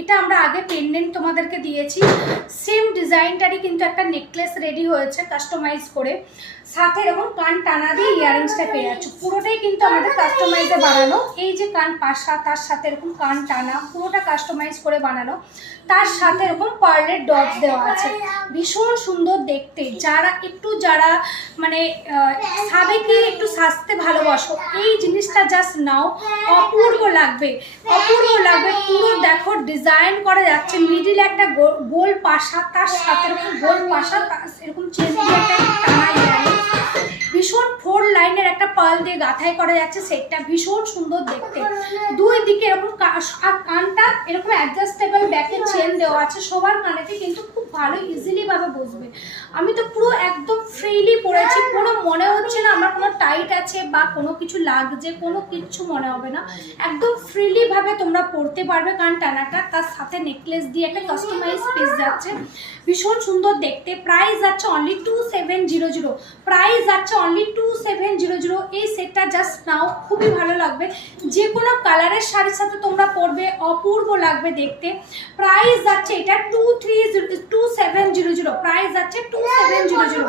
এটা আমরা আগে পেন্ডেন্ট তোমাদেরকে দিয়েছি, সেম ডিজাইনটারই কিন্তু একটা নেকলেস রেডি হয়েছে কাস্টমাইজ করে, সাথে এরকম কান টানা দিয়ে ইয়ারিংসটা পেয়ে যাচ্ছ। পুরোটাই কিন্তু আমাদের কাস্টমাইজে বানানো। এই যে কান পাশা, তার সাথে এরকম কান টানা, পুরোটা কাস্টমাইজ করে বানানো। তার সাথে এরকম পার্লের ডটস দেওয়া আছে, ভীষণ সুন্দর দেখতে। যারা মানে সাবেকে একটু সাজতে ভালোবাসো, এই জিনিসটা জাস্ট নাও, অপূর্ব লাগবে, অপূর্ব লাগবে। পুরো দেখো ডিজাইন করা যাচ্ছে, মিডিল একটা গোল পাশা, তার সাথে এরকম গোল পাশা, এরকম চেন দিয়ে একটা টানা ইয়ারিং, ভীষণ 4 লাইনের একটা পার্ল দিয়ে গাঁথাই করা যাচ্ছে। সেটটা ভীষণ সুন্দর দেখতে, দুই দিকে এরকম আর কানটা এরকম অ্যাডজাস্টেবল ব্যাকের চেন দেওয়া আছে, সবার কানেতে কিন্তু খুব ভালো ইজিলি ভাবে বসবে। আমি তো পুরো একদম ফ্রিলি পরেছি, কোনো মনে হচ্ছে না আমার কোনো টাইট আছে বা কোনো কিছু লাগছে, কোনো কিচ্ছু মনে হবে না। একদম ফ্রিলি ভাবে তোমরা পরতে পারবে কান টানাটা, তার সাথে নেকলেস দিয়ে একটা কাস্টমাইজ পিস যাচ্ছে, ভীষণ সুন্দর দেখতে। প্রাইস যাচ্ছে অনলি 2700, প্রাইস যাচ্ছে অনলি 2700। এই সেটটা জাস্ট নাও, খুবই ভালো লাগবে, যে কোনো কালারের শাড়ির সাথে তোমরা পরবে, অপূর্ব লাগবে দেখতে। প্রাইস যাচ্ছে এটা 2700, প্রাইস যাচ্ছে 2700।